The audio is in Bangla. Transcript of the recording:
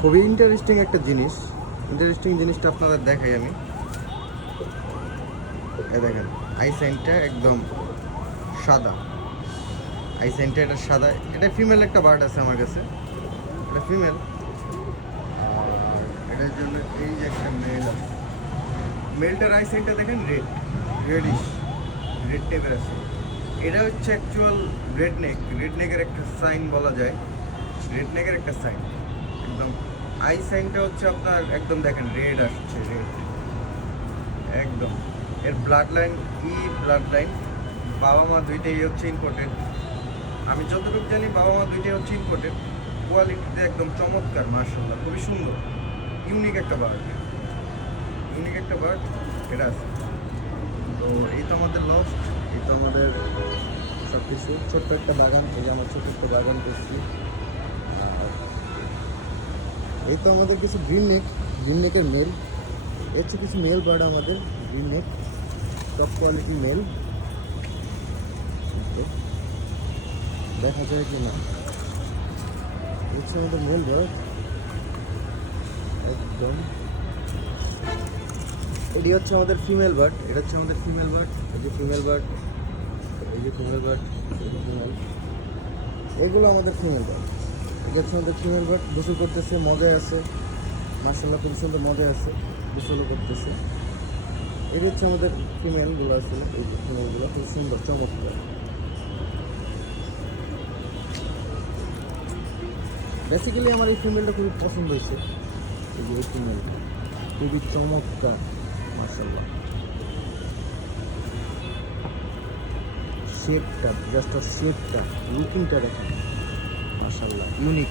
খুবই ইন্টারেস্টিং একটা জিনিস। ইন্টারেস্টিং জিনিসটা আপনাদের দেখাই আমি। দেখেন আই সাইনটা একদম সাদা। আই সাইনটা এটা সাদা। এটা ফিমেল একটা বার্ড আছে আমার কাছে, এটা ফিমেল। আর এটার জন্য এই যে একটা মেল আছে, মেলটার আই সাইনটা দেখেন রেডিশ রেড টাইপের আছে। এটা হচ্ছে অ্যাকচুয়াল রেড নেকের একটা সাইন বলা যায়, রেড নেকের একটা সাইন। একদম আই সাইনটা হচ্ছে আপনার একদম দেখেন রেড আসছে, রেড একদম। এর ব্লাড লাইন বাবা মা দুইটাই হচ্ছে ইম্পর্টেন্ট। আমি যতটুকু জানি বাবা মা দুইটাই হচ্ছে ইম্পর্টেন্ট। কোয়ালিটিতে একদম চমৎকার, মাশাআল্লাহ, খুবই সুন্দর। ইউনিক একটা বার্ড এটা আছে। তো এই তো আমাদের লস্ট, এই তো আমাদের সব কিছু। ছোট্ট একটা বাগান, এই যে আমার ছোট্ট একটা বাগান করছি। আর এই তো আমাদের কিছু গ্রিন নেকের মেল। এর হচ্ছে কিছু মেল বার্ড আমাদের, গ্রিন নেক টপ কোয়ালিটি মেল। দেখা যায় কি না, হচ্ছে আমাদের মেল বার্ড একদম। এটি হচ্ছে আমাদের ফিমেল বার্ড, এটা হচ্ছে আমাদের ফিমেল বার্ড। এই যে ফিমেল বার্ড, এই যে ফিমেল বার্ড, ফিমেল। এগুলো আমাদের ফিমেল বার্ড। এটা হচ্ছে আমাদের ফিমেল বার্ড, গোসল করতেছে, মজায় আছে, মাশাআল্লাহ খুব সুন্দর মজায় আছে, গোসলও করতেছে। এটি হচ্ছে আমাদের ফিমেলগুলো আছে, এই ফিমেলগুলো খুব সুন্দর চমৎকার। বেসিক্যালি আমার এই ফিমেলটা খুবই পছন্দ হয়েছে। এই যে এই ফিমেলটা খুবই চমৎকার, মাশাআল্লাহ। শেপটা, জাস্ট শেপটা, লুকিংটা দেখেন, মাশাআল্লাহ, ইউনিক।